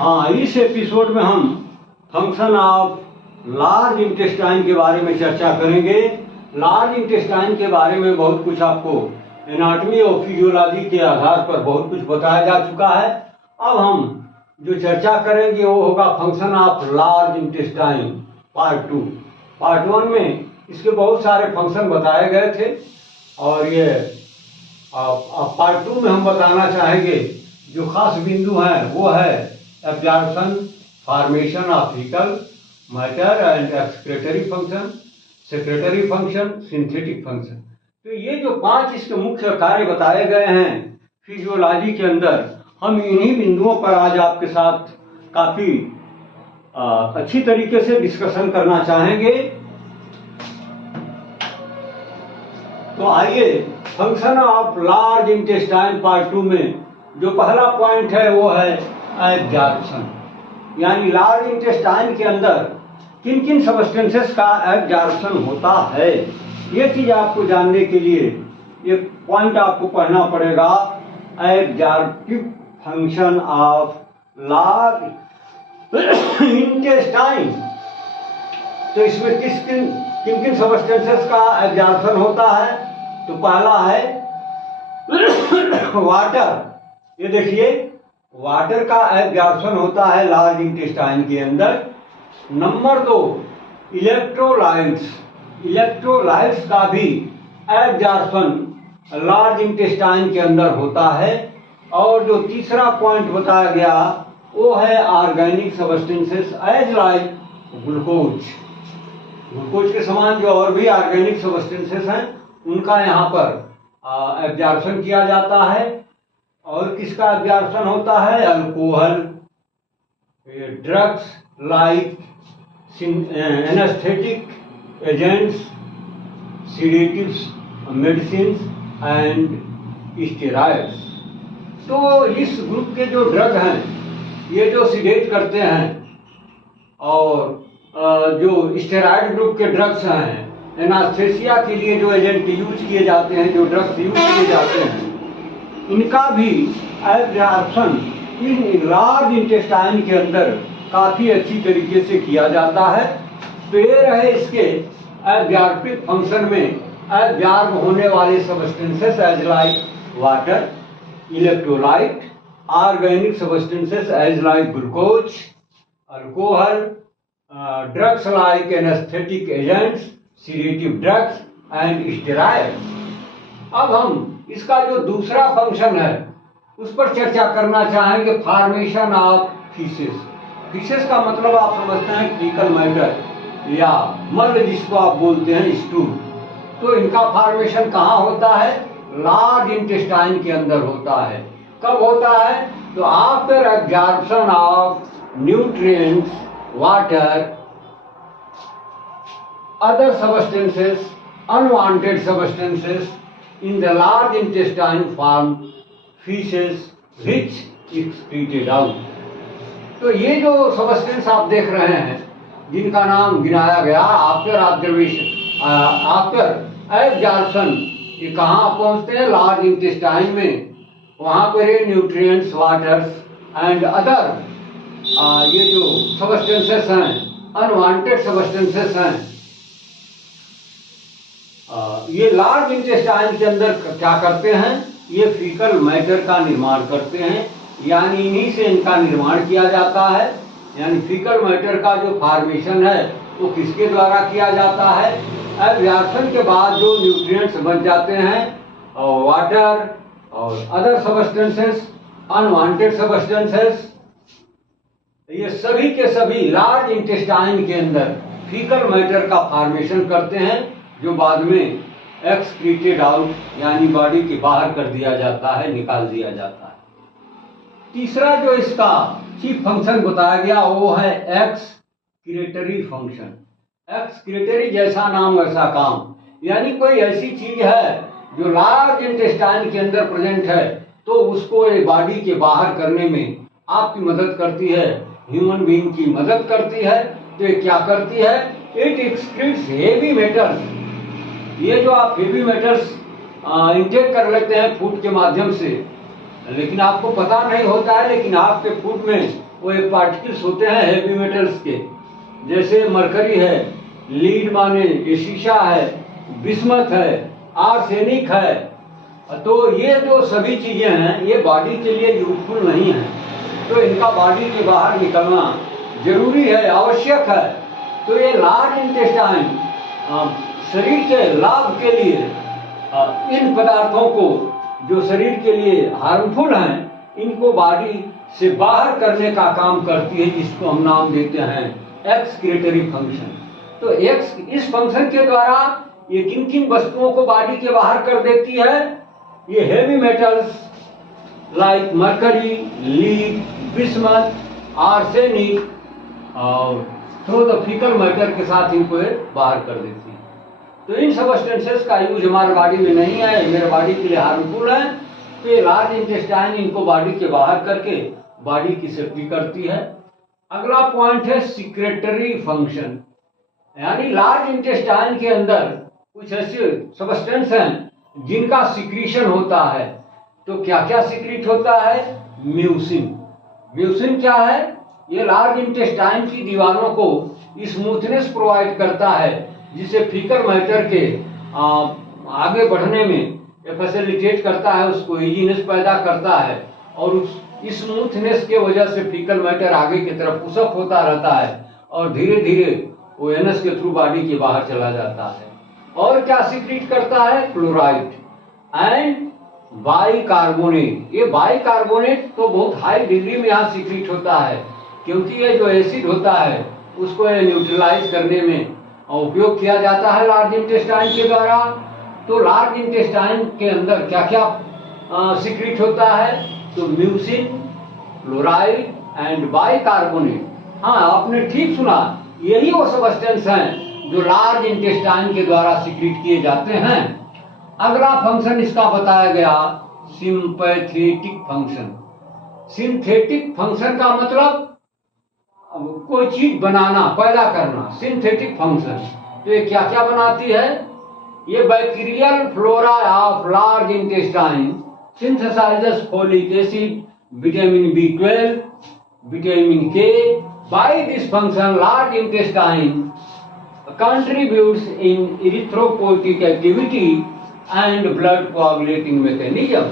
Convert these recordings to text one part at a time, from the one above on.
हाँ, इस एपिसोड में हम फंक्शन ऑफ लार्ज इंटेस्टाइन के बारे में चर्चा करेंगे। लार्ज इंटेस्टाइन के बारे में बहुत कुछ आपको एनाटॉमी और फिजियोलॉजी के आधार पर बहुत कुछ बताया जा चुका है। अब हम जो चर्चा करेंगे वो होगा function of large intestine part 2। Part 1 में इसके बहुत सारे फंक्शन बताए गए थे और ये पार्ट 2 में हम बताना चाहेंगे जो खास बिंदु हैं वो है absorption, formation of faecal matter and excretory function, secretary function, synthetic function. तो ये जो 5 इसके मुख्य कार्य बताए गए हैं फिजियोलॉजी के अंदर, हम इन्हीं बिंदुओं पर आज आपके साथ काफी अच्छी तरीके से डिस्कशन करना चाहेंगे। तो आइए function of large intestine part 2 में जो पहला पॉइंट है वो है एब्जॉर्प्शन, यानी लार्ज इंटेस्टाइन के अंदर किन किन सब्सटेंसेस का एब्जॉर्प्शन होता है। ये चीज आपको जानने के लिए ये पॉइंट आपको पढ़ना पड़ेगा, absorptive function of large intestine. तो इसमें किन किन सब्सटेंसेस का एब्जॉर्प्शन होता है? तो पहला है वाटर। ये देखिए वाटर का एब्जॉर्प्शन होता है लार्ज इंटेस्टाइन के अंदर। Number 2 electrolytes. इलेक्ट्रोलाइट्स का भी एब्जॉर्प्शन लार्ज इंटेस्टाइन के अंदर होता है। और जो तीसरा पॉइंट बताया गया वो है organic substances as like glucose. Glucose के समान जो और भी ऑर्गेनिक सब्सटेंसेस हैं उनका यहाँ पर एब्जॉर्प्शन किया जाता है। और किसका एब्जॉर्प्शन होता है? Alcohol, drugs like anaesthetic agents, sedatives, medicines and steroids. तो इस ग्रुप के जो ड्रग हैं ये जो सीडेट करते हैं और जो स्टेरॉइड ग्रुप के ड्रग्स हैं, एनास्थेसिया के लिए जो एजेंट यूज किए जाते हैं, जो ड्रग्स यूज किए जाते हैं, इनका भी एब्जॉर्प्शन इन लार्ज इंटेस्टाइन के अंदर काफी अच्छी तरीके से किया जाता है। तो ये रहे इसके एब्जॉर्प्टिव फंक्शन में एब्जॉर्ब होने वाले substances as like water, electrolyte, organic substances as like glucose, alcohol, drugs like anaesthetic agents, sedative drugs and steroids. अब हम इसका जो दूसरा फंक्शन है उस पर चर्चा करना चाहेंगे, फॉर्मेशन ऑफ फीसेस। फीसेस का मतलब आप समझते हैं फीकल मैटर या मल जिसको आप बोलते हैं स्टूल। तो इनका फॉर्मेशन कहाँ होता है? लार्ज इंटेस्टाइन के अंदर होता है। कब होता है? तो after absorption of nutrients, water, other substances, unwanted substances in the large intestine form feces which excreted out। तो ये जो सब्सटेंस आप देख रहे हैं जिनका नाम गिनाया गया आफ्टर ऑब्जर्वेशन, आफ्टर एब्जॉर्प्शन, ये कहाँ पहुंचते हैं? लार्ज इंटेस्टाइन में। वहां पर न्यूट्रिएंट्स, वाटर्स एंड अदर ये जो सब्सटेंसेस हैं, अनवांटेड सब्सटेंसेस हैं, ये लार्ज इंटेस्टाइन के अंदर क्या करते हैं? ये फीकल मैटर का निर्माण करते हैं, यानी इन्हीं से इनका निर्माण किया जाता है। यानी फीकल मैटर का जो फॉर्मेशन है वो किसके द्वारा किया जाता है? एब्जॉर्प्शन के बाद जो न्यूट्रिएंट्स बन जाते हैं और वाटर और अदर सब्सटेंसेस, अनवांटेड सब्सटेंसेस, ये सभी के सभी लार्ज इंटेस्टाइन के अंदर फीकल मैटर का फॉर्मेशन करते हैं जो बाद में एक्सक्रीटेड आउट यानी बॉडी के बाहर कर दिया जाता है, निकाल दिया जाता है। तीसरा जो इसका चीफ फंक्शन बताया गया वो है एक्सक्रीटरी फंक्शन। एक्सक्रीटरी जैसा नाम वैसा काम, यानी कोई ऐसी चीज है जो लार्ज इंटेस्टाइन के अंदर प्रेजेंट है तो उसको ये बॉडी के बाहर करने में आपकी मदद करती है, ह्यूमन बीइंग की मदद करती है। तो ये क्या करती है? It excretes heavy metals. ये जो आप हेवी मेटल्स इंटेक कर लेते हैं फूड के माध्यम से, लेकिन आपको पता नहीं होता है, लेकिन आपके फूड में वो एक पार्टिकल्स होते हैं हेवी मेटल्स के, जैसे मरकरी है, लीड माने ये शीशा है, बिस्मथ है, आर्सेनिक है। तो ये जो सभी चीजें हैं ये बॉडी के लिए यूजफुल नहीं है, तो इनका बॉडी के बाहर निकलना जरूरी है, आवश्यक है। तो ये लार्ज इंटेस्टाइन शरीर के लाभ के लिए इन पदार्थों को जो शरीर के लिए हार्मफुल हैं, इनको बॉडी से बाहर करने का काम करती है, जिसको हम नाम देते हैं एक्सक्रीटरी फंक्शन। तो इस फंक्शन के द्वारा ये किन किन वस्तुओं को बॉडी के बाहर कर देती है? ये heavy metals like mercury, lead, bismuth, arsenic और थ्रू द फीकल मैटर के साथ इनको बाहर कर देती है। तो इन सबस्टेंसेस का यूज हमारे बॉडी में नहीं है, मेरे बॉडी के लिए हार्मफुल है। तो ये लार्ज इंटेस्टाइन इनको बॉडी के बाहर करके बॉडी की सेफ्टी करती है। अगला पॉइंट है सिक्रेटरी फंक्शन, यानी लार्ज इंटेस्टाइन के अंदर कुछ ऐसे सबस्टेंस हैं जिनका सिक्रीशन होता है। तो क्या क्या सिक्रीट होता है? म्यूसिन। म्यूसिन क्या है? ये लार्ज इंटेस्टाइन की दीवारों को स्मूथनेस प्रोवाइड करता है, जिसे फीकल मैटर के आगे बढ़ने में फैसिलिटेट करता है, उसको इजीनेस पैदा करता है और उस स्मूथनेस के वजह से फीकल मैटर आगे की तरफ पुशअप होता रहता है और धीरे धीरे वो एनस के थ्रू बॉडी के बाहर चला जाता है। और क्या सिक्रीट करता है? Chloride and bicarbonate. ये बाइकार्बोनेट तो बहुत हाई डिग्री में यहाँ सिक्रीट होता है, क्योंकि ये जो एसिड होता है उसको न्यूट्रलाइज करने में उपयोग किया जाता है लार्ज इंटेस्टाइन के द्वारा। तो लार्ज इंटेस्टाइन के अंदर क्या क्या सिक्रीट होता है? तो म्यूसिन, क्लोराइड एंड बाइकार्बोनेट। हाँ, आपने ठीक सुना, यही वो सबस्टेंस हैं जो लार्ज इंटेस्टाइन के द्वारा सिक्रीट किए जाते हैं। अगला फंक्शन इसका बताया गया सिंपैथेटिक फंक्शन। सिंथेटिक फंक्शन का मतलब कोई चीज बनाना, पैदा करना, सिंथेटिक फंक्शन। तो ये क्या क्या बनाती है? ये bacterial flora of large intestine synthesizes folic acid, vitamin B12, vitamin K. By this function, large intestine contributes in erythropoietic activity and blood coagulating mechanism.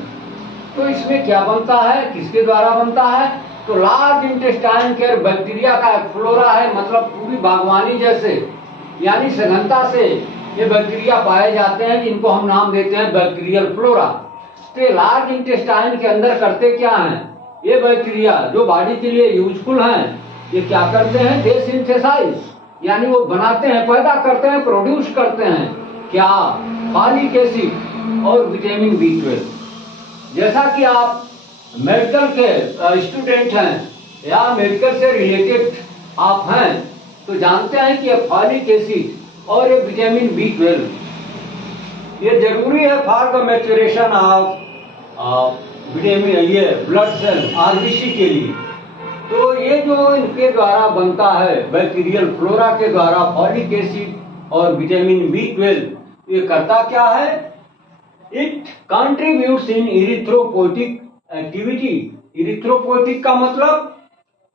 तो इसमें क्या बनता है, किसके द्वारा बनता है? तो लार्ज इंटेस्टाइन के बैक्टीरिया का फ्लोरा है, मतलब पूरी बागवानी जैसे, यानी सघनता से ये बैक्टीरिया पाए जाते हैं, जिनको हम नाम देते हैं बैक्टीरियल फ्लोरा। तो लार्ज इंटेस्टाइन के अंदर करते क्या हैं? ये बैक्टीरिया जो बॉडी के लिए यूजफुल हैं, ये क्या करते हैं? दे सिंथेसाइज, यानी वो बनाते हैं, पैदा करते हैं, प्रोड्यूस करते हैं क्या? फॉलिक एसिड और विटामिन B12। जैसा कि आप मेडिकल के स्टूडेंट हैं या मेडिकल से रिलेटेड आप हैं, तो जानते हैं कि फॉलिक एसिड और ये विटामिन B12 ये जरूरी है for the maturation of vitamin, ये ब्लड सेल आरबीसी के लिए। तो ये जो इनके द्वारा बनता है बैक्टीरियल फ्लोरा के द्वारा, फॉलिक एसिड और विटामिन B12, ये करता क्या है? It contributes in erythropoietic activity. Erythropoietic का मतलब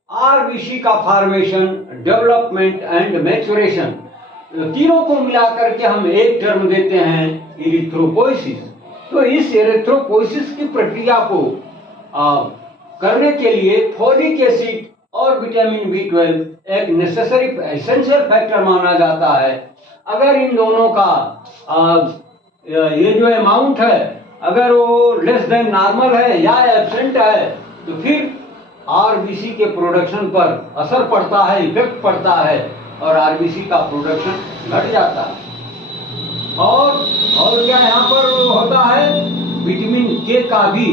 आरबीसी का फॉर्मेशन, डेवलपमेंट एंड मैच्योरेशन, तीनों को मिलाकर के हम एक टर्म देते हैं इरिथ्रोपोइसिस। तो इस इरिथ्रोपोइसिस की प्रक्रिया को करने के लिए फॉलिक एसिड और विटामिन B12 एक नेसेसरी एसेंशियल फैक्टर माना जाता है। अगर इन दोनों का ये जो अमाउंट है, अगर वो लेस देन नॉर्मल है या एब्सेंट है, तो फिर आरबीसी के प्रोडक्शन पर असर पड़ता है, इफेक्ट पड़ता है और आरबीसी का प्रोडक्शन घट जाता है। और क्या यहाँ पर होता है? विटामिन के का भी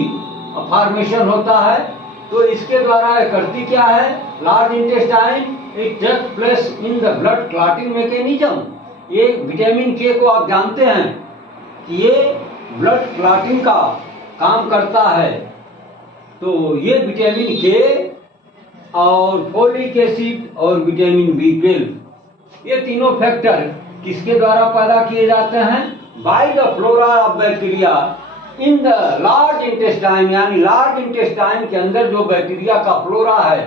फॉर्मेशन होता है। तो इसके द्वारा करती क्या है large intestine? It takes place in the blood clotting mechanism. ये विटामिन के को आप जानते हैं कि ये ब्लड क्लॉटिंग का काम करता है। तो ये विटामिन के और फॉलिक एसिड और विटामिन B12 ये तीनों फैक्टर किसके द्वारा पैदा किए जाते हैं? By the flora of bacteria in the large intestine, यानी लार्ज इंटेस्टाइन के अंदर जो बैक्टीरिया का फ्लोरा है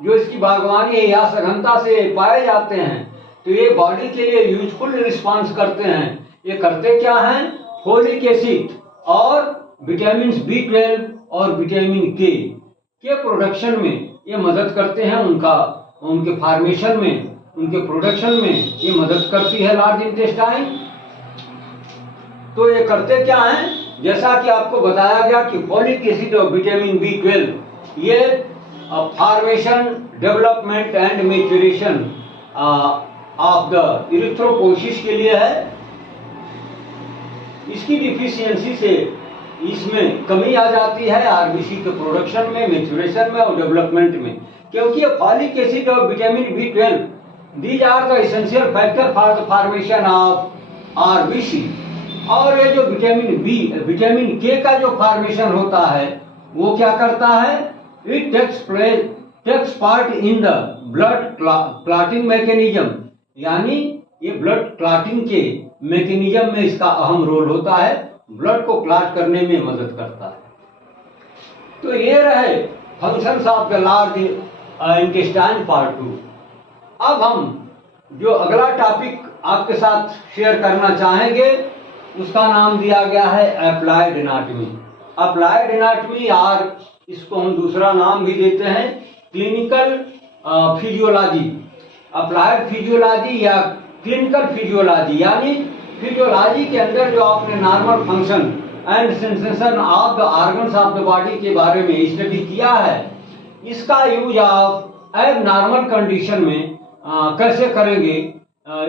जो इसकी बागवानी या सघनता से पाए जाते हैं, तो ये बॉडी के लिए यूजफुल रिस्पांस करते हैं। ये करते क्या हैं? फोलिक एसिड और विटामिन B12 और विटामिन के प्रोडक्शन में ये मदद करते हैं। उनके फॉर्मेशन में, उनके प्रोडक्शन में ये मदद करती है लार्ज इंटेस्टाइन। तो ये करते क्या हैं? जैसा कि आपको बताया गया कि फोलिक एसिड और विटामिन B12 ये formation, development and maturation of the erythropoiesis के लिए है। इसकी डिफिशियंसी से इसमें कमी आ जाती है आरबीसी के प्रोडक्शन में, मैच्योरेशन में और डेवलपमेंट में, क्योंकि फॉलिक एसिड और vitamin B12 these are the essential factor for the formation of RBC. और ये जो विटामिन के का जो फॉर्मेशन होता है वो क्या करता है? It takes part in the blood clotting mechanism, यानी ये ब्लड क्लॉटिंग के मैकेनिज्म में इसका अहम रोल होता है, ब्लड को क्लॉट करने में मदद करता है। तो ये रहे functions of the large intestine part 2। अब हम जो अगला टॉपिक आपके साथ शेयर करना चाहेंगे उसका नाम दिया गया है अप्लाइड एनाटॉमी। अप्लाइड एनाटॉमी, और इसको हम दूसरा नाम भी देते हैं क्लिनिकल फिजियोलॉजी। अप्लाइड फिजियोलॉजी या क्लिनिकल फिजियोलॉजी, यानी फिजियोलॉजी के अंदर जो आपने normal function and sensation of the organs of the body के बारे में स्टडी किया है, इसका यूज आप एब नॉर्मल कंडीशन में कैसे करेंगे,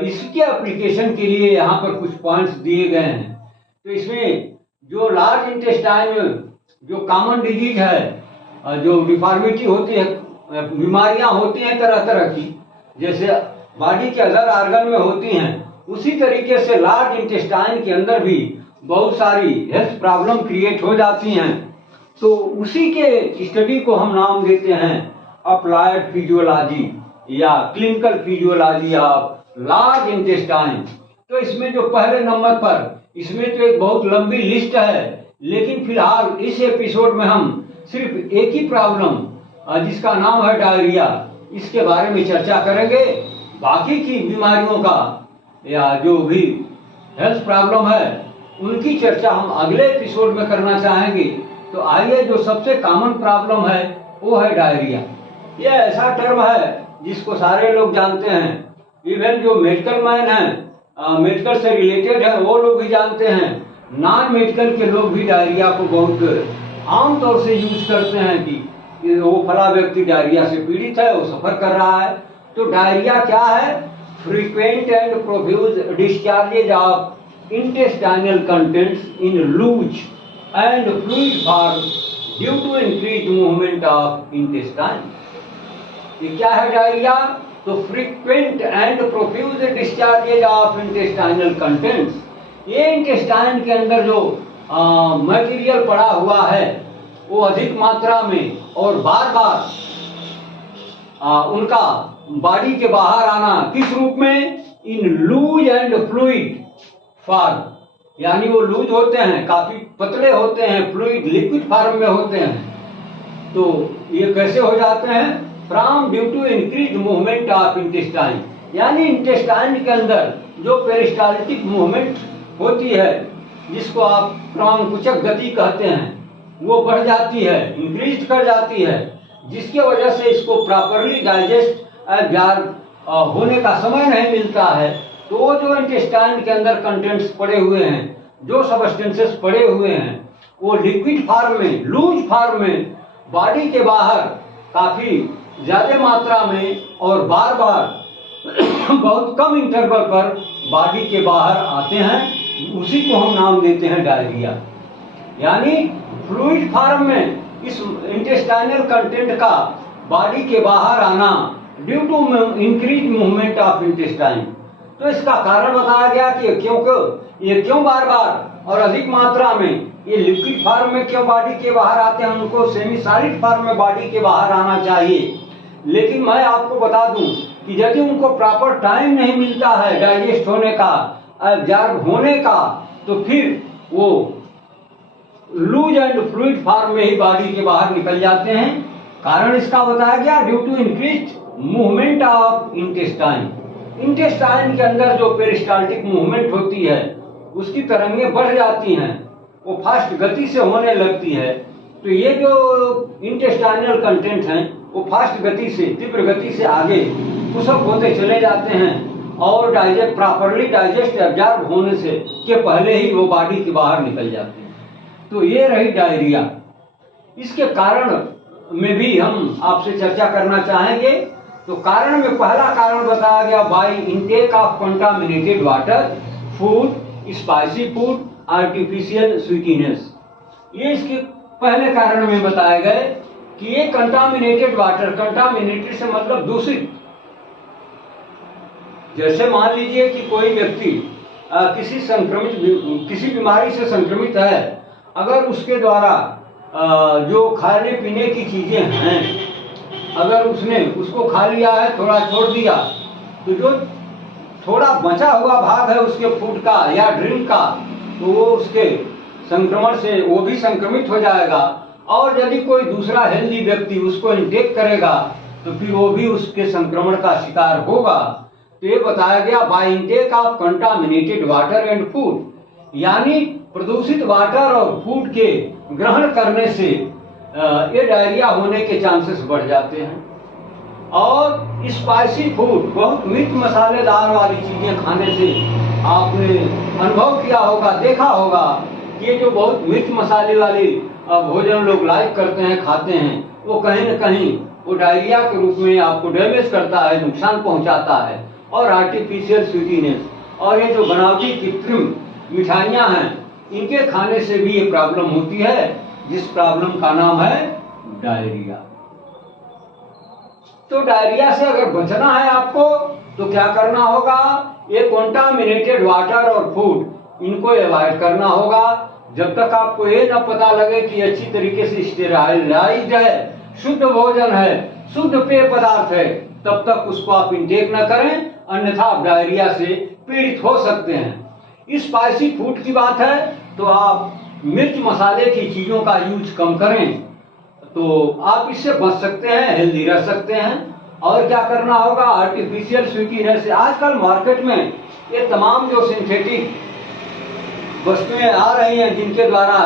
इसके एप्लीकेशन के लिए यहाँ पर कुछ पॉइंट्स दिए गए हैं। तो इसमें जो लार्ज इंटेस्टाइन में जो कॉमन डिजीज है, जो डिफॉर्मिटी होती है, बीमारियां होती हैं तरह तरह की, जैसे बॉडी के अदर ऑर्गन में होती हैं, उसी तरीके से लार्ज इंटेस्टाइन के अंदर भी बहुत सारी हेल्थ प्रॉब्लम क्रिएट हो जाती हैं। तो उसी के स्टडी को हम नाम देते हैं अप्लाइड फिजियोलॉजी या clinical physiology of large intestine. तो इसमें जो पहले नंबर पर, इसमें तो एक बहुत लंबी लिस्ट है, लेकिन फिलहाल इस एपिसोड में हम सिर्फ एक ही प्रॉब्लम जिसका नाम है डायरिया, इसके बारे में चर्चा करेंगे। बाकी की बीमारियों का या जो भी हेल्थ प्रॉब्लम है उनकी चर्चा हम अगले एपिसोड में करना चाहेंगे। तो आइए, जो सबसे कॉमन प्रॉब्लम है वो है डायरिया। यह ऐसा टर्म है जिसको सारे लोग जानते हैं, इवन जो मेडिकल मैन है, मेडिकल से रिलेटेड है, वो लोग भी जानते हैं। नॉन मेडिकल के लोग भी डायरिया को बहुत आम तौर से यूज करते हैं कि वो फला व्यक्ति डायरिया से पीड़ित है, वो सफर कर रहा है। तो डायरिया क्या है? Frequent and profuse discharges of intestinal contents in loose and fluid form due to increase movement of intestine. ये क्या है डायरिया? तो frequent and profuse discharges of intestinal contents, ये इंटेस्टाइन के अंदर जो मटेरियल पड़ा हुआ है वो अधिक मात्रा में और बार बार उनका बॉडी के बाहर आना, किस रूप में? In loose and fluid form, यानी वो लूज होते हैं, काफी पतले होते हैं, फ्लूइड लिक्विड फॉर्म में होते हैं। तो ये कैसे हो जाते हैं? From due to increase movement of intestine, यानी इंटेस्टाइन के अंदर जो पेरिस्टाल्टिक मूवमेंट होती है, जिसको आप क्रमानुकुचक गति कहते हैं, वो बढ़ जाती है, इंक्रीज कर जाती है, जिसके वजह से इसको प्रॉपरली डाइजेस्ट होने का समय नहीं मिलता है। तो वो जो इंटेस्टाइन के अंदर कंटेंट्स पड़े हुए हैं, जो सबस्टेंसेस पड़े हुए हैं, वो लिक्विड फॉर्म में, लूज फॉर्म में बॉडी के बाहर काफी ज्यादा मात्रा में और बार बार बहुत कम इंटरवल पर बॉडी के बाहर आते हैं। उसी को हम नाम देते हैं डायरिया। यानी फ्लूइड फॉर्म में इस इंटेस्टाइनल कंटेंट का बॉडी के बाहर आना due to increase movement of intestine. तो इसका कारण बताया गया कि ये क्यों बार बार और अधिक मात्रा में ये लिक्विड फॉर्म में क्यों बॉडी के बाहर आते हैं। उनको सेमी सॉलिड फॉर्म में बॉडी के बाहर आना चाहिए, लेकिन मैं आपको बता दूं कि यदि उनको प्रॉपर टाइम नहीं मिलता है डाइजेस्ट होने का, एब्जॉर्ब होने का, तो फिर वो लूज एंड फ्लूइड फॉर्म में ही बॉडी के बाहर निकल जाते हैं। कारण इसका बताया गया due to increase movement of intestine. Intestine के अंदर जो पेरिस्टाल्टिक मूवमेंट होती है उसकी तरंगें बढ़ जाती हैं, वो फास्ट गति से होने लगती है। तो ये जो इंटेस्टाइनल कंटेंट हैं वो फास्ट गति से, तीव्र गति से आगे पुशअप होते चले जाते हैं और प्रॉपरली डाइजेस्ट एब्जॉर्ब होने से के पहले ही वो बॉडी के बाहर निकल जाते हैं। तो ये रही डायरिया। इसके कारण में भी हम आपसे चर्चा करना चाहेंगे। तो कारण में पहला कारण बताया गया by intake of contaminated water, food, spicy food, artificial sweetness. ये इसके पहले कारण में बताए गए कि ये कंटामिनेटेड वाटर, कंटामिनेटेड से मतलब दूषित। जैसे मान लीजिए कि कोई व्यक्ति किसी बीमारी से संक्रमित है, अगर उसके द्वारा जो खाने पीने की चीजें हैं, अगर उसने उसको खा लिया है, थोड़ा छोड़ दिया, तो जो थोड़ा बचा हुआ भाग है उसके फूड का या ड्रिंक का, तो वो उसके संक्रमण से वो भी संक्रमित हो जाएगा। और यदि कोई दूसरा हेल्दी व्यक्ति उसको इंटेक करेगा तो फिर वो भी उसके संक्रमण का शिकार होगा। तो ये बताया गया by intake of contaminated water and food, यानी प्रदूषित वाटर और फूड के ग्रहण करने से ये डायरिया होने के चांसेस बढ़ जाते हैं। और स्पाइसी फूड, बहुत मिर्च मसालेदार वाली चीजें खाने से आपने अनुभव किया होगा, देखा होगा, ये जो बहुत मिर्च मसाले वाली भोजन लोग लाइक करते हैं, खाते हैं, वो कहीं न कहीं वो डायरिया के रूप में आपको डैमेज करता है, नुकसान पहुंचाता है। और आर्टिफिशियल स्वीटीनेस, और ये जो बनावटी कृत्रिम मिठाइयां हैं, इनके खाने से भी ये प्रॉब्लम होती है, जिस प्रॉब्लम का नाम है डायरिया। तो डायरिया से अगर बचना है आपको तो क्या करना होगा? ये कंटामिनेटेड वाटर और फूड, इनको अवॉइड करना होगा। जब तक आपको ये न पता लगे कि अच्छी तरीके से स्टेरिलाइज्ड है, शुद्ध भोजन है, शुद्ध पेय पदार्थ है, तब तक उसको आप इंटेक न करें, अन्यथा आप डायरिया से पीड़ित हो सकते हैं। स्पाइसी फूड की बात है तो आप मिर्च मसाले की चीजों का यूज कम करें, तो आप इससे बच सकते हैं, हेल्दी रह सकते हैं। और क्या करना होगा? आर्टिफिशियल स्वीटीनर से, आजकल मार्केट में ये तमाम जो सिंथेटिक वस्तुएं आ रही हैं जिनके द्वारा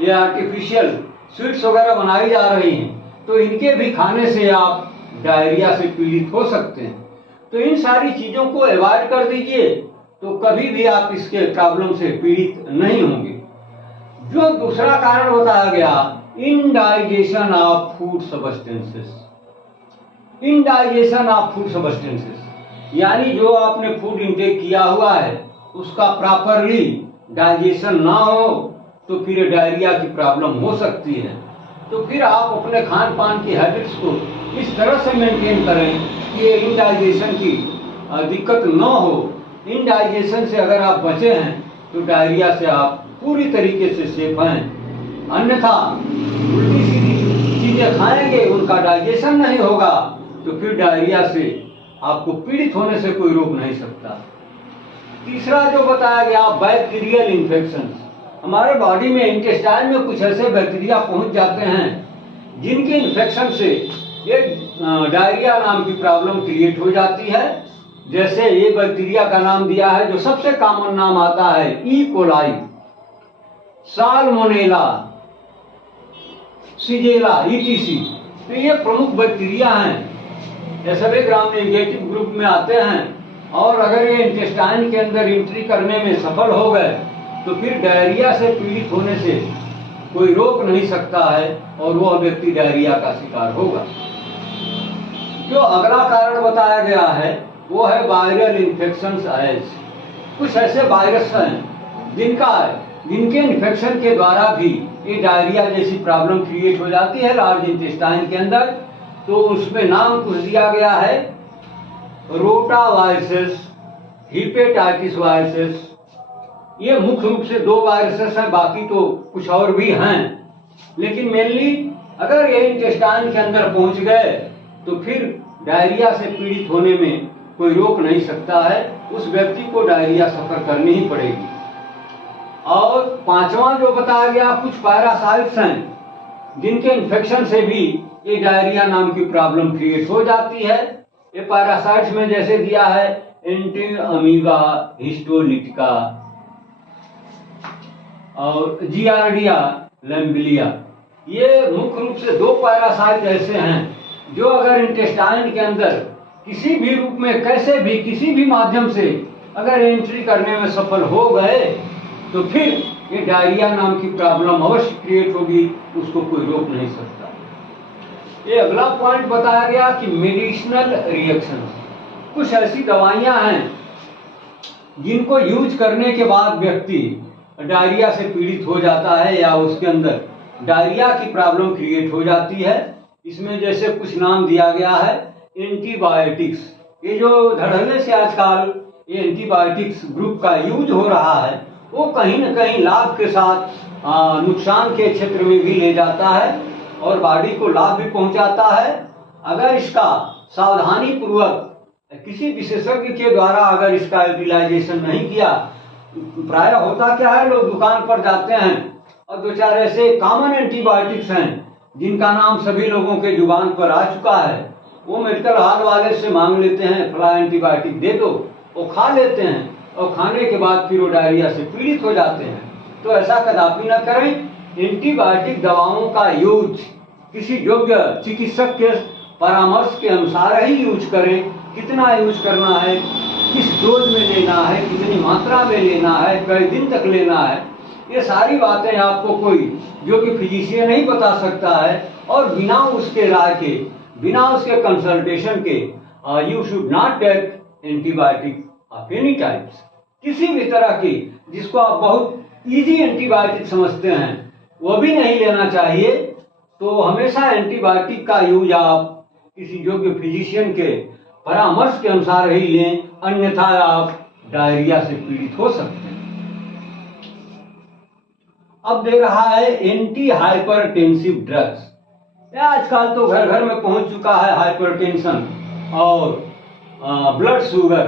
ये आर्टिफिशियल स्वीट्स वगैरह बनाई जा रही हैं, तो इनके भी खाने से आप डायरिया से पीड़ित हो सकते हैं। तो इन सारी चीजों को अवॉइड कर दीजिए, तो कभी भी आप इसके प्रॉब्लम से पीड़ित नहीं होंगे। जो दूसरा कारण बताया गया, indigestion of food substances. Indigestion of food substances यानी जो आपने फूड इंटेक किया हुआ है उसका प्रॉपरली डाइजेशन ना हो तो फिर डायरिया की प्रॉब्लम हो सकती है। तो फिर आप अपने खान पान की हैबिट्स को इस तरह से मेंटेन करें कि इनडाइजेशन की दिक्कत न हो। इनडाइजेशन से अगर आप बचे हैं तो डायरिया से आप पूरी तरीके से सेफ हैं। अन्यथा उल्टी सीधी चीजें खाएंगे, उनका डाइजेशन नहीं होगा, तो फिर डायरिया से आपको पीड़ित होने से कोई रोक नहीं सकता। तीसरा जो बताया गया, बैक्टीरियल इन्फेक्शन। हमारे बॉडी में, इंटेस्टाइन में कुछ ऐसे बैक्टीरिया पहुंच जाते हैं जिनके इन्फेक्शन से ये डायरिया नाम की प्रॉब्लम क्रिएट हो जाती है। जैसे ये बैक्टीरिया का नाम दिया है, जो सबसे कॉमन नाम आता है, E coli, salmonella, Shigella, etc. तो ये प्रमुख बैक्टीरिया हैं, ये सभी ग्राम नेगेटिव ग्रुप में आते हैं। और अगर ये इंटेस्टाइन के अंदर एंट्री करने में सफल हो गए तो फिर डायरिया से पीड़ित होने से कोई रोक नहीं सकता है और वह व्यक्ति डायरिया का शिकार होगा। जो अगला कारण बताया गया है वो है वायरल इन्फेक्शंस। कुछ ऐसे वायरस हैं जिनके इन्फेक्शन के द्वारा भी ये डायरिया जैसी प्रॉब्लम क्रिएट हो जाती है लार्ज इंटेस्टाइन के अंदर। तो उसमें नाम कुछ दिया गया है, रोटावायरसेस, हिपेटाइटिस वायरसेस। ये मुख्य रूप से 2 वायरसेस हैं, बाकी तो कुछ और भी हैं, लेकिन मेनली अगर ये इंटेस्टाइन के अंदर पहुंच गए तो फिर डायरिया से पीड़ित होने में कोई रोक नहीं सकता है, उस व्यक्ति को डायरिया सफर करनी ही पड़ेगी। और 5वां जो बताया गया, कुछ पैरासाइट्स हैं जिनके इन्फेक्शन से भी ये डायरिया नाम की प्रॉब्लम क्रिएट हो जाती है। ये पैरासाइट्स में जैसे दिया है एंटीअमीबा हिस्टोलिटिका और जियार्डिया लैम्बिलिया। ये मुख्य रूप से 2 पैरासाइट ऐसे हैं जो अगर इंटेस्टाइन के अंदर किसी भी रूप में कैसे भी किसी भी माध्यम से अगर एंट्री करने में सफल हो गए तो फिर ये डायरिया नाम की प्रॉब्लम अवश्य क्रिएट होगी, उसको कोई रोक नहीं सकता। ये अगला पॉइंट बताया गया कि मेडिसिनल रिएक्शन, कुछ ऐसी दवाइयां हैं जिनको यूज करने के बाद व्यक्ति डायरिया से पीड़ित हो जाता है या उसके अंदर डायरिया की प्रॉब्लम क्रिएट हो जाती है। इसमें जैसे कुछ नाम दिया गया है एंटीबायोटिक्स। ये जो धड़ल्ले से आजकल ये एंटीबायोटिक्स ग्रुप का यूज हो रहा है वो कहीं न कहीं लाभ के साथ नुकसान के क्षेत्र में भी ले जाता है और बॉडी को लाभ भी पहुंचाता है। अगर इसका सावधानी पूर्वक किसी विशेषज्ञ के द्वारा अगर इसका यूटिलाइजेशन नहीं किया, प्रायः होता क्या है, लोग दुकान पर जाते हैं और 2-4 ऐसे कॉमन एंटीबायोटिक्स हैं जिनका नाम सभी लोगों के जुबान पर आ चुका है, वो मेडिकल हॉल वाले से मांग लेते हैं फला एंटीबायोटिक दे दो, वो खा लेते हैं और खाने के बाद फिर वो डायरिया से पीड़ित हो जाते हैं। तो ऐसा कदापि न करें। एंटीबायोटिक दवाओं का यूज किसी योग्य चिकित्सक के परामर्श के अनुसार ही यूज करें। कितना यूज करना है, किस डोज में लेना है, कितनी मात्रा में लेना है, कई दिन तक लेना है, ये सारी बातें आपको कोई जो कि फिजिशियन नहीं बता सकता है। और बिना उसके राय के, बिना उसके कंसल्टेशन के you should not take antibiotic of any types. किसी भी तरह की जिसको आप बहुत इजी एंटीबायोटिक समझते हैं वो भी नहीं लेना चाहिए। तो हमेशा एंटीबायोटिक का यूज आप किसी योग्य फिजिशियन के परामर्श के अनुसार ही लें, अन्यथा आप डायरिया से पीड़ित हो सकते हैं। अब दे रहा है एंटी हाइपरटेंसिव ड्रग्स। आजकल तो घर घर में पहुंच चुका है हाइपरटेंशन और ब्लड शुगर।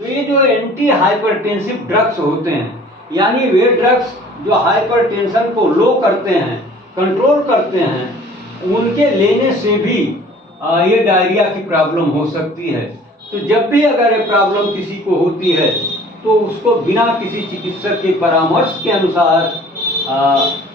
तो ये जो एंटी हाइपरटेंसिव ड्रग्स होते हैं, यानी वे ड्रग्स जो हाइपरटेंशन को लो करते हैं, कंट्रोल करते हैं, उनके लेने से भी ये डायरिया की प्रॉब्लम हो सकती है। तो जब भी अगर ये प्रॉब्लम किसी को होती है तो उसको बिना किसी चिकित्सक के परामर्श के अनुसार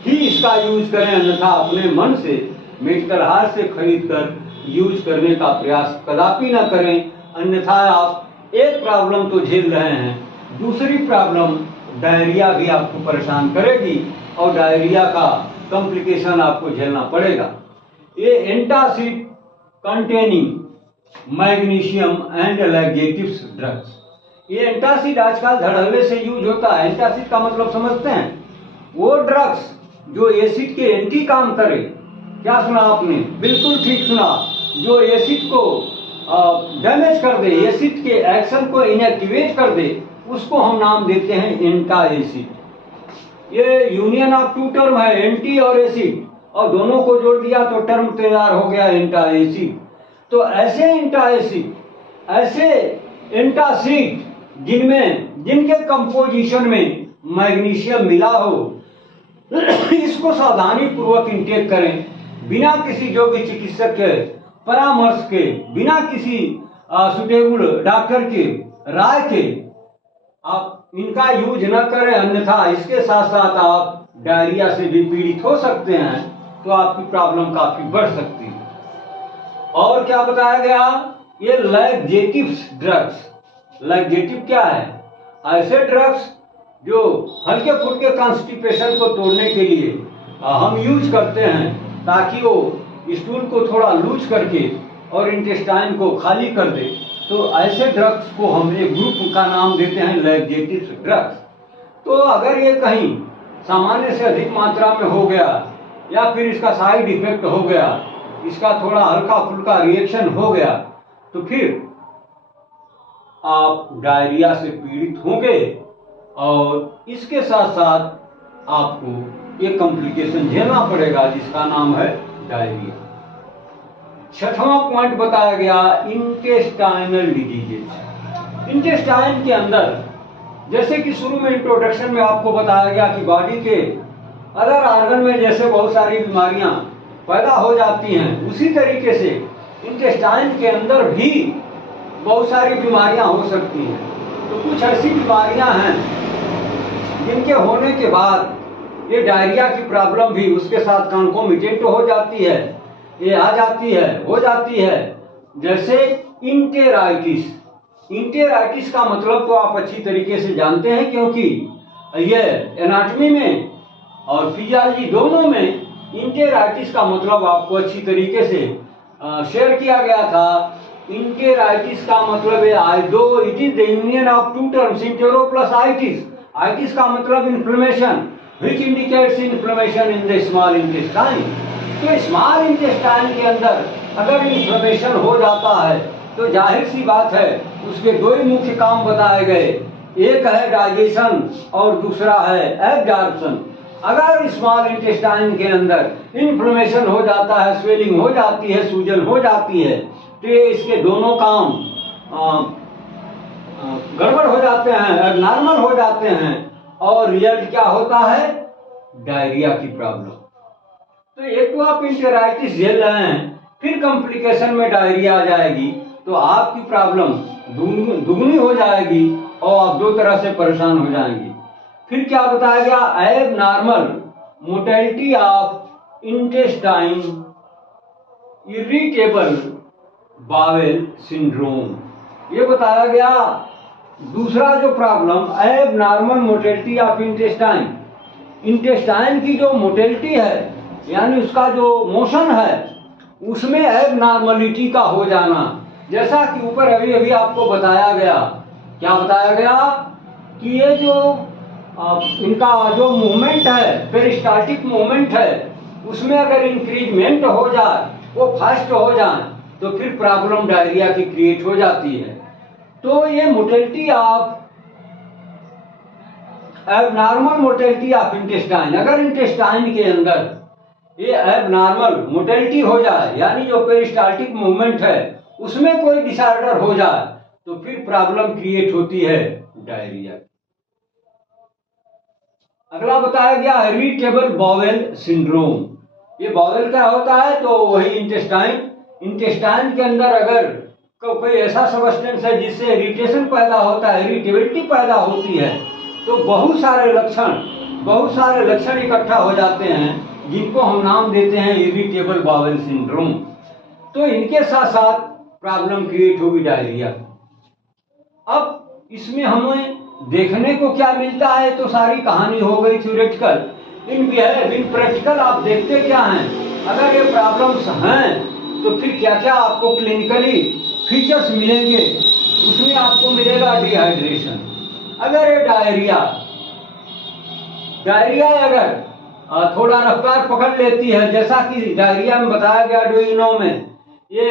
ही इसका यूज करें, अन्यथा अपने मन से मेडिकल हॉल से खरीद कर यूज करने का प्रयास कदापि न करें। अन्यथा आप एक प्रॉब्लम तो झेल रहे हैं, दूसरी प्रॉब्लम डायरिया भी आपको परेशान करेगी और डायरिया का कॉम्प्लिकेशन आपको झेलना पड़ेगा। ये antacid containing magnesium and laxatives drugs, ये एंटासिड आजकल धड़ल्ले से यूज होता है। एंटासिड का मतलब समझते हैं? वो ड्रग्स जो एसिड के एंटी काम करे। क्या सुना आपने? बिल्कुल ठीक सुना। जो एसिड को डैमेज कर दे, एसिड के एक्शन को इनएक्टिवेट कर दे, उसको हम नाम देते हैं एंटा एसिड। ये यूनियन ऑफ 2 टर्म है, एंटी और एसिड, और दोनों को जोड़ दिया तो टर्म तैयार हो गया एंटा एसिड। तो ऐसे एंटा एसिड, ऐसे एंटासिड जिनके कंपोजिशन में मैग्नीशियम मिला हो, इसको सावधानी पूर्वक इंटेक करें, बिना किसी योग्य चिकित्सक के परामर्श के, बिना किसी सुटेबल डॉक्टर के राय के आप इनका यूज न करें। अन्यथा इसके साथ साथ आप डायरिया से भी पीड़ित हो सकते हैं, तो आपकी प्रॉब्लम काफी बढ़ सकती है। और क्या बताया गया? ये लैक्सेटिव्स ड्रग्स। लैक्सेटिव क्या है? ऐसे ड्रग्स जो हल्के फुल्के कॉन्स्टिपेशन को तोड़ने के लिए हम यूज करते हैं, ताकि वो स्टूल को थोड़ा लूज करके और इंटेस्टाइन को खाली कर दे। तो ऐसे ड्रग्स को हम एक ग्रुप का नाम देते हैं लैक्सेटिव्स ड्रग्स। तो अगर ये कहीं सामान्य से अधिक मात्रा में हो गया या फिर इसका साइड इफेक्ट हो गया, इसका थोड़ा हल्का फुल्का रिएक्शन हो गया, तो फिर आप डायरिया से पीड़ित होंगे और इसके साथ साथ आपको एक कॉम्प्लिकेशन झेलना पड़ेगा जिसका नाम है डायरिया। 6वां पॉइंट बताया गया इंटेस्टाइनल डिजीजेज। इंटेस्टाइन के अंदर, जैसे कि शुरू में इंट्रोडक्शन में आपको बताया गया कि बॉडी के अदर ऑर्गन में जैसे बहुत सारी बीमारियां पैदा हो जाती हैं, उसी तरीके से इंटेस्टाइन के अंदर भी बहुत सारी बीमारियां हो सकती हैं। तो कुछ ऐसी बीमारियां हैं जिनके होने के बाद ये डायरिया की प्रॉब्लम भी उसके साथ कॉन्कोमिटेंट हो जाती है, ये आ जाती है, हो जाती है। जैसे इंटेराइटिस। इंटेराइटिस का मतलब तो आप अच्छी तरीके से जानते हैं, क्योंकि ये एनाटॉमी में और फिजियोलॉजी दोनों में इंटेराइटिस का मतलब आपको अच्छी तरीके से शेयर किया गया था। इंटेराइटिस का मतलब है आइडो, it is the union of two terms entero plus itis. Itis का मतलब inflammation, which indicates inflammation in the small intestine। तो स्मॉल इंटेस्टाइन के अंदर अगर इन्फ्लेमेशन हो जाता है तो जाहिर सी बात है उसके दो ही मुख्य काम बताए गए, एक है डाइजेशन और दूसरा है एब्जॉर्प्शन। अगर स्मॉल इंटेस्टाइन के अंदर इन्फ्लेमेशन हो जाता है, स्वेलिंग हो जाती है, सूजन हो जाती है, तो ये इसके दोनों काम गड़बड़ हो जाते हैं, एबनॉर्मल हो जाते हैं, और रिजल्ट क्या होता है? डायरिया की प्रॉब्लम। तो एक तो आप इंटेराइटिस झेल रहे हैं, फिर कॉम्प्लिकेशन में डायरिया आ जाएगी, तो आपकी प्रॉब्लम दुगनी हो जाएगी और आप दो तरह से परेशान हो जाएंगे। फिर क्या बताया गया? Abnormal motility of intestine, irritable bowel syndrome, ये बताया गया। दूसरा जो problem, abnormal motility of intestine, intestine की जो मोटिलिटी है यानी उसका जो मोशन है उसमें एबनॉर्मलिटी का हो जाना। जैसा कि ऊपर अभी अभी आपको बताया गया, क्या बताया गया कि ये जो इनका जो मूवमेंट है, पेरिस्टाल्टिक मूवमेंट है, उसमें अगर इंक्रीजमेंट हो जाए, वो फास्ट हो जाए, तो फिर प्रॉब्लम डायरिया की क्रिएट हो जाती है। तो ये motility of abnormal motility of intestine, अगर इंटेस्टाइन के अंदर ये एबनॉर्मल मोटिलिटी हो जाए यानी जो पेरिस्टाल्टिक मूवमेंट है उसमें कोई डिसऑर्डर हो जाए, तो फिर प्रॉब्लम क्रिएट होती है डायरिया। अगला बताया गया इरिटेबल बावेल सिंड्रोम। ये बावेल क्या होता है? तो वही इंटेस्टाइन, इंटेस्टाइन के अंदर अगर कोई ऐसा सबस्टेंस है जिससे इरिटेशन पैदा होता है, इरिटेबिलिटी पैदा होती है, तो बहुत सारे लक्षण इकट्ठा हो जाते हैं जिनको हम नाम देते हैं इरिटेबल बावेल सिंड्रोम। तो इनके साथ साथ प्रॉब्लम क्रिएट होगी डायरिया। अब इसमें हमें देखने को क्या मिलता है? तो सारी कहानी हो गई थ्योरेटिकल। इन प्रैक्टिकल आप देखते क्या हैं? अगर ये प्रॉब्लम्स हैं तो फिर क्या क्या आपको क्लिनिकली फीचर्स मिलेंगे? उसमें आपको मिलेगा डिहाइड्रेशन। अगर ये डायरिया अगर थोड़ा रफ्तार पकड़ लेती है, जैसा कि डायरिया में बताया गया डुइनो में, ये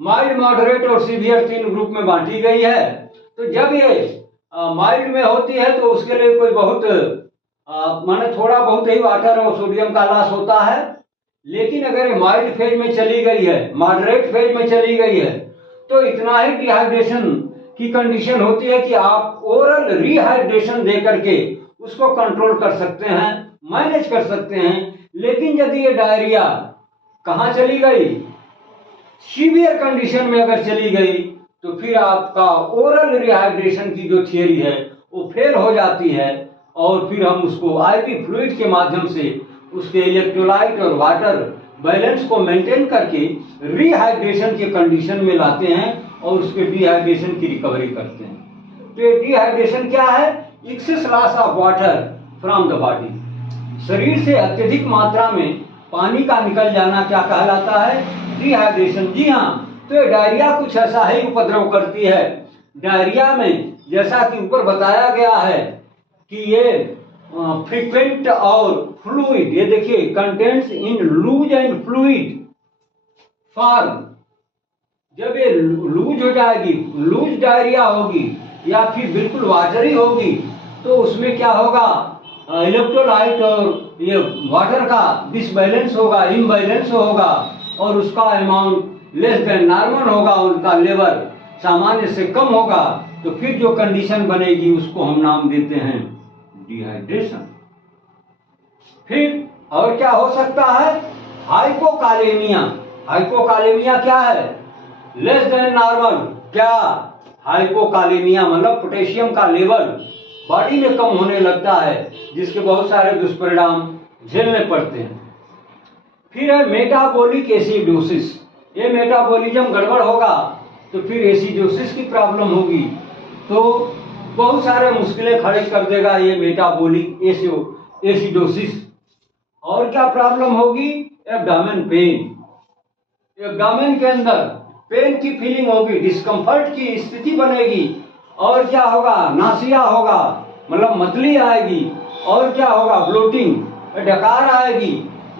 माइल्ड, मॉडरेट और सीवियर 3 ग्रुप में बांटी गई है। तो जब ये माइल्ड में होती है तो उसके लिए कोई बहुत माने थोड़ा बहुत ही वाटर और सोडियम का लॉस होता है। लेकिन अगर ये माइल्ड फेज में चली गई है, मॉडरेट फेज में चली गई है, तो इतना ही डिहाइड्रेशन की कंडीशन होती है कि आप ओरल रिहाइड्रेशन दे करके उसको कंट्रोल कर सकते हैं, मैनेज कर सकते हैं। लेकिन यदि ये डायरिया कहाँ चली गई? सीवियर कंडीशन में अगर चली गई, तो फिर आपका ओरल रिहाइड्रेशन की जो थियरी है वो फेल हो जाती है, और फिर हम उसको आईवी फ्लूइड के माध्यम से उसके इलेक्ट्रोलाइट और वाटर बैलेंस को मेंटेन करके रिहाइड्रेशन के कंडीशन में लाते हैं और उसके डिहाइड्रेशन की रिकवरी करते हैं। तो ये डिहाइड्रेशन क्या है? Excess loss of water from the body, शरीर से अत्यधिक मात्रा में पानी का निकल जाना क्या कहलाता है? डिहाइड्रेशन। जी हाँ, तो ये डायरिया कुछ ऐसा ही उपद्रव करती है। डायरिया में जैसा कि ऊपर बताया गया है कि ये फ्रीक्वेंट और फ्लूइड, ये देखिए contents in loose and fluid form. जब ये लूज हो जाएगी, लूज डायरिया होगी या फिर बिल्कुल वाटरी होगी, तो उसमें क्या होगा? इलेक्ट्रोलाइट और ये वाटर का डिसबैलेंस होगा, इम्बैलेंस होगा, और उसका अमाउंट लेस देन नॉर्मल होगा, उनका लेवल सामान्य से कम होगा। तो फिर जो कंडीशन बनेगी उसको हम नाम देते हैं डिहाइड्रेशन। फिर और क्या हो सकता है? हाइपोकालेमिया, हाइपोकालेमिया क्या है? Less than normal. क्या? हाइपोकालेमिया मतलब पोटेशियम का लेवल बॉडी में कम होने लगता है, जिसके बहुत सारे दुष्परिणाम झेलने पड़ते हैं। फिर है मेटाबॉलिक एसिडोसिस। ये मेटाबॉलिज्म गड़बड़ होगा तो फिर एसिडोसिस की प्रॉब्लम होगी, तो बहुत सारे मुश्किलें खड़ी कर देगा ये मेटाबॉलिक एसिडोसिस। और क्या प्रॉब्लम होगी? Abdomen pain. एब्डोमेन के अंदर पेन की फीलिंग होगी, डिस्कम्फर्ट की स्थिति बनेगी। और क्या होगा? नासिया होगा, मतलब मतली आएगी। और क्या होगा? ब्लोटिंग, डकार आएगी,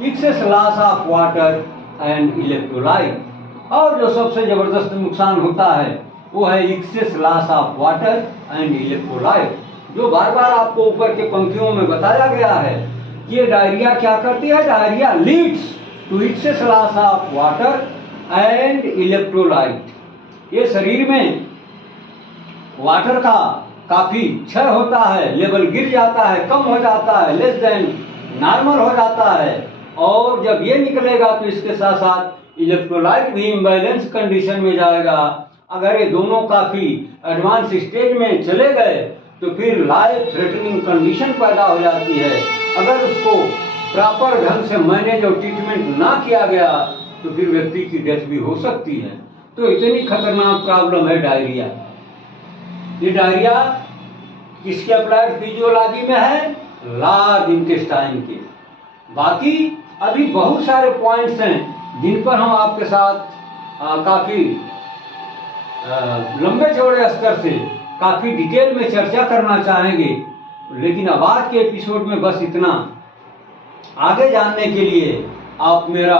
excess loss of water and electrolyte. और जो सबसे जबरदस्त नुकसान होता है वो है excess loss of water and electrolyte, जो बार बार आपको ऊपर के पंक्तियों में बताया गया है। ये डायरिया क्या करती है? Diarrhoea leads to excess loss of water and electrolyte. ये शरीर में वाटर का काफी क्षय होता है, लेवल गिर जाता है, कम हो जाता है, लेस देन नॉर्मल हो जाता है। और जब ये निकलेगा तो इसके साथ साथ इलेक्ट्रोलाइट भी इम्बैलेंस कंडीशन में जाएगा। अगर ये दोनों काफी एडवांस स्टेज में चले गए तो फिर लाइफ थ्रेटनिंग कंडीशन पैदा हो जाती है। अगर उसको प्रॉपर ढंग से मैनेज और ट्रीटमेंट ना किया गया तो फिर व्यक्ति की डेथ भी हो सकती है। तो इतनी खतरनाक प्रॉब्लम है डायरिया। ये डायरिया किसके अप्लाइड फिजियोलॉजी में है? लार्ज इंटेस्टाइन के। बाकी अभी बहुत सारे पॉइंट्स हैं जिन पर हम आपके साथ काफी लंबे चौड़े स्तर से काफी डिटेल में चर्चा करना चाहेंगे, लेकिन अब आज के एपिसोड में बस इतना। आगे जानने के लिए आप मेरा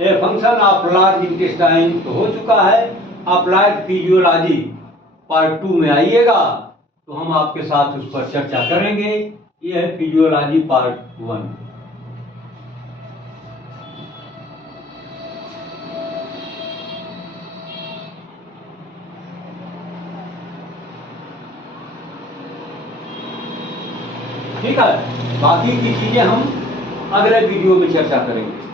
a function of large intestine तो हो चुका है, अप्लाइड फिजियोलॉजी पार्ट 2 में आइएगा तो हम आपके साथ उस पर चर्चा करेंगे। ये है फिजियोलॉजी पार्ट 1। ठीक है, बाकी की चीजें हम अगले वीडियो में चर्चा करेंगे।